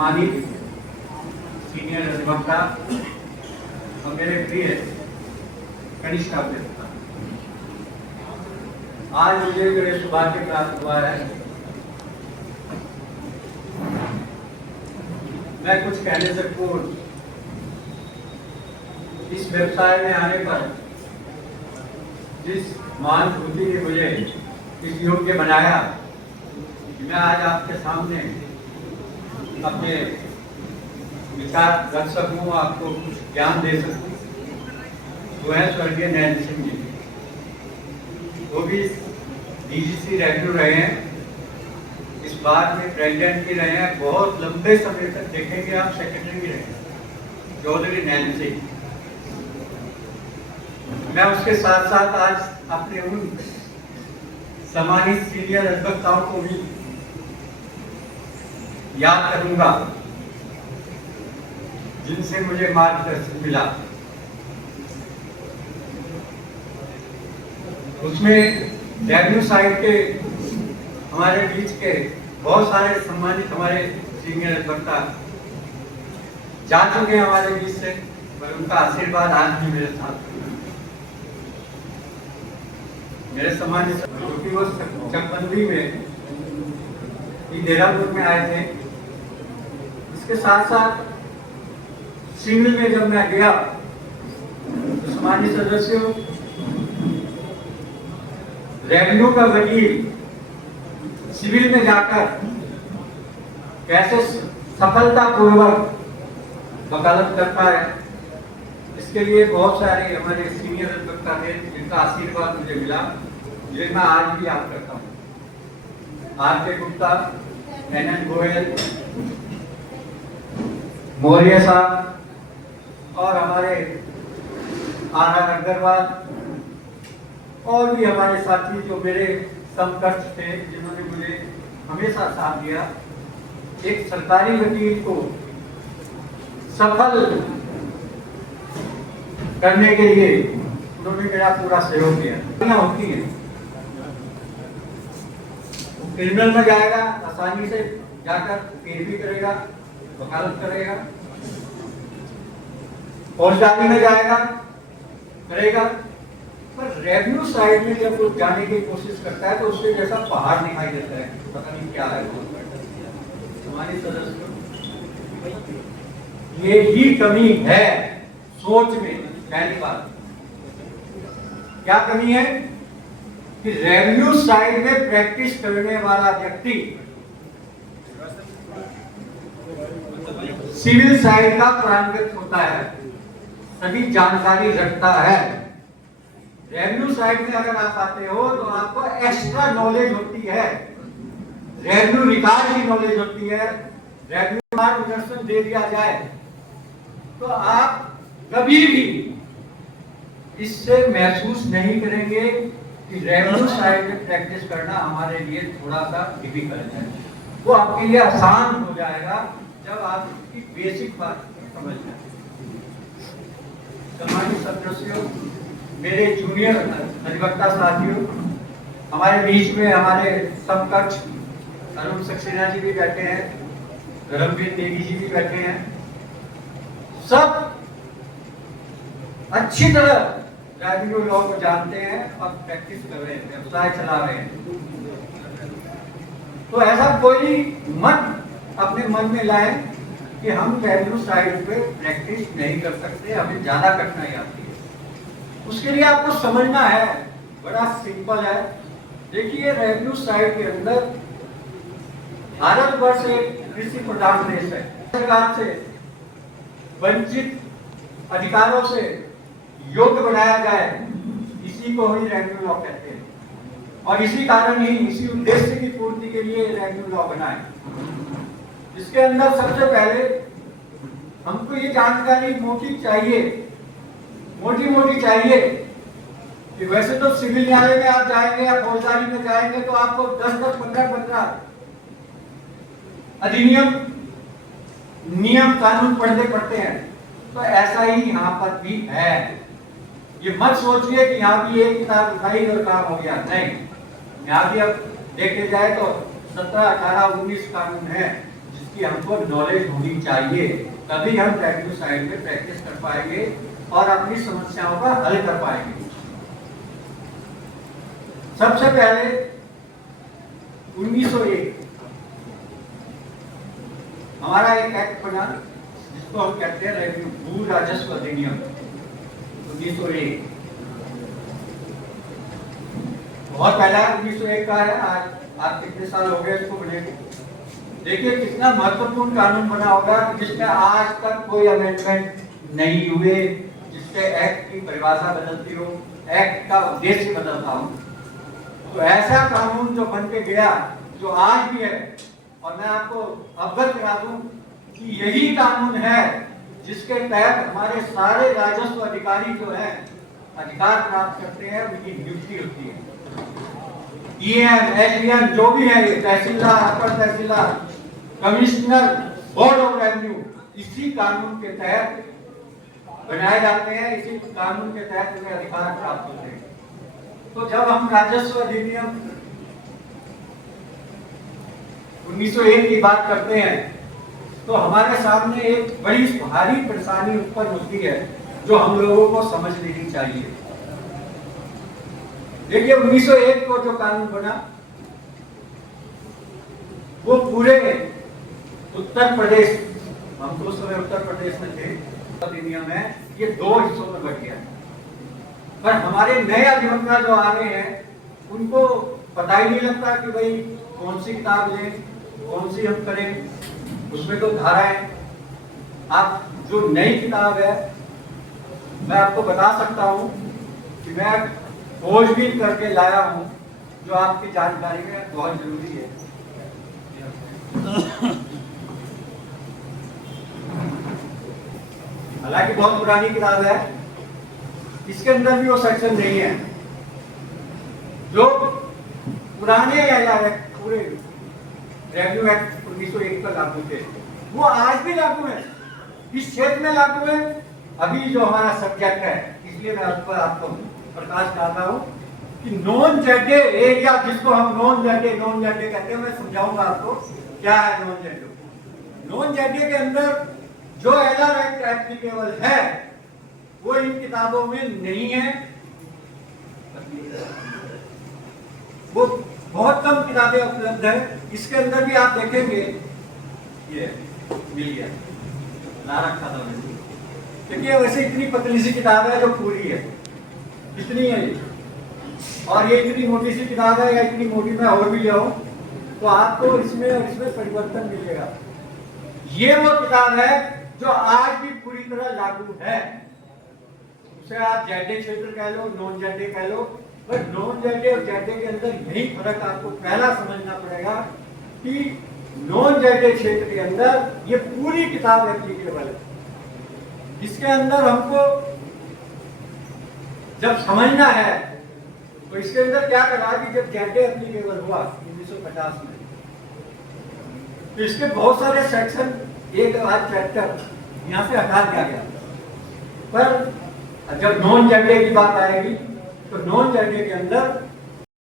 सम्मानित सीनियर अधिवक्ता और मेरे प्रिय कनिष्ठ अभियंता, आज मुझे जो सौभाग्य प्राप्त हुआ है, मैं कुछ कहने से पूर्व इस व्यवसाय में आने पर जिस महानुभूति ने मुझे इस योग्य बनाया कि मैं आज आपके सामने अपने विचार रख सकूं, आपको कुछ ज्ञान दे सकूं, वो है स्वर्गीय नैन सिंह जी। वो भी डीजीसी रेवेन्यू रहे हैं, इस बार में प्रेसिडेंट भी रहे हैं, बहुत लंबे समय तक देखेंगे आप सेक्रेटरी भी रहे हैं, चौधरी नैन सिंह। मैं उसके साथ साथ आज अपने उन सम्मानित सीनियर अधिवक्ताओं को भी याद करूंगा जिनसे मुझे मार्गदर्शन मिला। उसमें रेवेन्यू साइड के हमारे बीच के बहुत सारे सम्मानित हमारे सीनियर अधिवक्ता जा चुके हैं हमारे बीच से, पर उनका आशीर्वाद आज भी मेरे साथ। मेरे सम्मानित क्योंकि वो चकबंदी में देहरादून में आए थे, इसके साथ साथ सिविल में जब मैं गया तो सम्मानित सदस्यों, रेवेन्यू का वकील सिविल में जाकर कैसे सफलतापूर्वक वकालत करता है, इसके लिए बहुत सारे हमारे सीनियर अधिवक्ता थे जिनका आशीर्वाद मुझे मिला, जिन्हें मैं आज भी याद करता हूँ। आर.के. गुप्ता, एन.एन. गोयल, मौर्य साहब और हमारे आर.आर. अग्रवाल और भी हमारे साथी जो मेरे समकक्ष थे, जिन्होंने मुझे हमेशा साथ दिया। एक सरकारी वकील को सफल करने के लिए उन्होंने मेरा पूरा सहयोग किया। होती है, क्रिमिनल में जाएगा, आसानी से जाकर केस भी करेगा, वकालत करेगा, फौजदारी में जाएगा, करेगा, पर रेवेन्यू साइड में जब वो जाने की कोशिश करता है तो उसके जैसा पहाड़ दिखाई देता है, पता नहीं क्या है। हमारे सदस्यों, ये ही कमी है सोच में। पहली बात क्या कमी है कि रेवेन्यू साइड में प्रैक्टिस करने वाला व्यक्ति सिविल साइड का प्रांगत होता है, सभी जानकारी रखता है। रेवेन्यू साइड में अगर आप आते हो तो आपको एक्स्ट्रा नॉलेज होती है, रेवेन्यू रिकॉर्ड की नॉलेज होती है। रेवेन्यू मार्गदर्शन दे दिया जाए तो आप कभी भी इससे महसूस नहीं करेंगे कि रेवेन्यू साइड में प्रैक्टिस करना हमारे लिए थोड़ा सा डिफिकल्ट है। वो आपके लिए आसान हो जाएगा जब आप इसकी बेसिक बात समझ जाए। सम्मानित सदस्यों, मेरे जूनियर अधिवक्ता साथियों, हमारे बीच में हमारे समकक्ष अरुण सक्सेना जी भी बैठे हैं, धर्मवीर देवी जी भी बैठे हैं। सब अच्छी तरह रेवेन्यू लॉ को जानते हैं और प्रैक्टिस कर रहे हैं, व्यवसाय चला रहे हैं। तो ऐसा कोई मत अपने मन में लाए कि हम रेवेन्यू साइड पे प्रैक्टिस नहीं कर सकते, हमें ज्यादा कठिनाई आती है। उसके लिए आपको समझना है, बड़ा सिंपल है। देखिए, रेवेन्यू साइड के अंदर भारतवर्ष एक कृषि प्रधान देश है। सरकार से वंचित अधिकारों से योग्य बनाया जाए, इसी को ही रेवेन्यू लॉ कहते हैं। और इसी कारण ही, इसी उद्देश्य की पूर्ति के लिए रेवेन्यू लॉ बना है। इसके अंदर सबसे पहले हमको ये जानकारी मोटी चाहिए कि वैसे तो सिविल न्यायालय में आप जाएंगे या फौजदारी में जाएंगे तो आपको 10-10, 15-15 अधिनियम, नियम, कानून पढ़ने पड़ते हैं। तो ऐसा ही यहाँ पर भी है। ये मत सोचिए कि यहाँ भी एक किताब उठाई और काम हो गया, नहीं। यहाँ भी अब देखे जाए तो 17, 18, 19 कानून है इसकी हमको नॉलेज होनी चाहिए, तभी हम रेवेन्यू साइड में प्रैक्टिस कर पाएंगे और अपनी समस्याओं का हल कर पाएंगे। सबसे पहले 1901 हमारा एक एक्ट बना जिसको हम कहते हैं रेवेन्यू भू राजस्व अधिनियम 1901। बहुत पहला 1901 का है। आज कितने साल हो गए इसको बने। देखिए कितना महत्वपूर्ण कानून बना होगा जिसमें आज तक कोई अमेंडमेंट नहीं हुए, जिसके एक्ट की परिभाषा बदलती हो, एक्ट का उद्देश्य बदलता हो। तो ऐसा कानून जो बन के गया, जो आज भी है, और मैं आपको अवगत करा दूं कि यही कानून है जिसके तहत हमारे सारे राजस्व अधिकारी जो हैं अधिकार प्राप्त करते हैं, उनकी नियुक्ति होती है। ईएम, एसडीएम जो भी है, तहसीलदार, अपर तहसीलदार, कमिश्नर, बोर्ड ऑफ रेवेन्यू, इसी कानून के तहत बनाए जाते हैं, इसी कानून के तहत उन्हें अधिकार प्राप्त होते हैं। तो जब हम राजस्व अधिनियम 1901 की बात करते हैं तो हमारे सामने एक बड़ी भारी परेशानी उत्पन्न होती है जो हम लोगों को समझ लेनी चाहिए। देखिए 1901 को जो कानून बना वो पूरे उत्तर प्रदेश, हम तो उस समय उत्तर प्रदेश में थे, अधिनियम है ये 2 हिस्सों में बट गया। पर हमारे नए अधिवक्ता जो आ रहे हैं उनको पता ही नहीं लगता कि भाई कौन सी किताब लें, कौन सी हम करें, उसमें तो धाराएं। आप जो नई किताब है मैं आपको बता सकता हूं कि मैं खोजबीन करके लाया हूं जो आपकी जानकारी में बहुत जरूरी है। हालांकि बहुत पुरानी किताब है, इसके अंदर भी वो सेक्शन नहीं है जो पुराने पूरे रेवेन्यू एक्ट 1901 पर लागू थे, वो आज भी लागू है, इस क्षेत्र में लागू है। अभी जो हमारा सब्जेक्ट है, इसलिए मैं आपको प्रकाश डालता हूँ कि नॉन जेडे एरिया, जिसको हम नॉन जेडे कहते हैं, मैं समझाऊंगा आपको क्या है नॉन जेडे। नॉन जेडे के अंदर जो एलआर एक्ट एप्लीकेबल है वो इन किताबों में नहीं है। वो बहुत कम किताबें उपलब्ध है। इसके अंदर भी आप देखेंगे ये मिल गया, ला रखा था मैंने। देखिए वैसे इतनी पतली सी किताब है जो पूरी है, इतनी है ये, और ये इतनी मोटी सी किताब है, या इतनी मोटी मैं और भी ले आऊं तो आपको इसमें परिवर्तन मिलेगा। ये वो किताब है जो आज भी पूरी तरह लागू है। उसे आप जेडे क्षेत्र कह लो, नॉन जेडे कह लो, पर नॉन जेडे और जेडे के अंदर यही फर्क आपको पहला समझना पड़ेगा कि नॉन जेडे क्षेत्र के अंदर ये पूरी किताब एप्लीकेबल है। इसके अंदर हमको जब समझना है तो इसके अंदर क्या करा कि जब जेडे एप्लीकेबल हुआ 1950 में, तो इसके बहुत सारे सेक्शन, एक आध चैप्टर यहाँ से हटा दिया गया। पर जब नॉन जेडे की बात आएगी तो नॉन जेडे के अंदर